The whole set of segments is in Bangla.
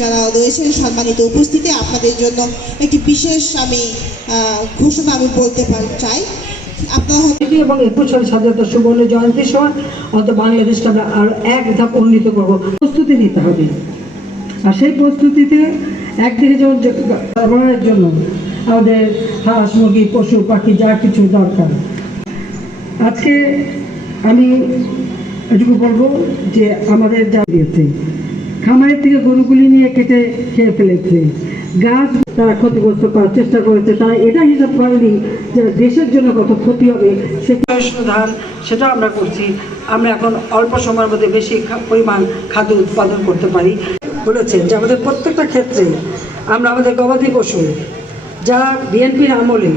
যারা রয়েছেন সম্মানিত উপস্থিতি, আপনাদের জন্য একটি বিশেষ আমি ঘোষণা আমি বলতে চাই। এবং একুশ সালে স্বাধীনতা সুবর্ণ জয়ন্তীর সময় অন্ত বাংলাদেশকে আমরা আরও এক ধাপ উন্নীত করব। প্রস্তুতি নিতে হবে। আর সেই প্রস্তুতিতে একদিকে যেমন যে জন্য আমাদের হাঁস, মুরগি, পশু, পাখি, যা কিছু দরকার। আজকে আমি এটুকু বলব যে আমাদের যা দিয়েছে খামারের থেকে গরুগুলি নিয়ে কেটে খেয়ে ফেলেছে। গাছ তারা ক্ষতিগ্রস্ত করার চেষ্টা করেছে, তারা এটা হিসাব করেনি যে দেশের জন্য কত ক্ষতি হবে সেটা ধান সেটা আমরা করছি। আমরা এখন অল্প সময়ের মধ্যে বেশি পরিমাণ খাদ্য উৎপাদন করতে পারি। বলেছেন যে আমাদের প্রত্যেকটা ক্ষেত্রে আমরা আমাদের গবাদি পশু, যা বিএনপির আমলে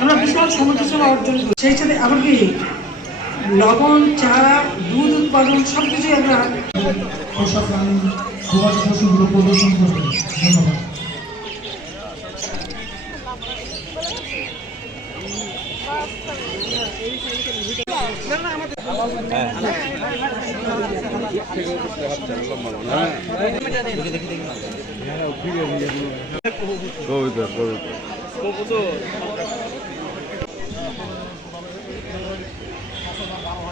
আমরা বিশাল অর্জন করি, সেই সাথে এমনকি লবণ চা দুধ উৎপাদন সব কিছুই আমরা পোষা প্রাণী গবাদি পশুগুলো প্রদর্শন করবে ধন্যবাদ কবিতা কবিতা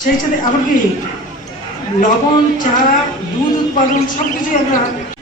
সেই সাথে এমনকি লবণ চা দুধ উৎপাদন সব কিছুই আমরা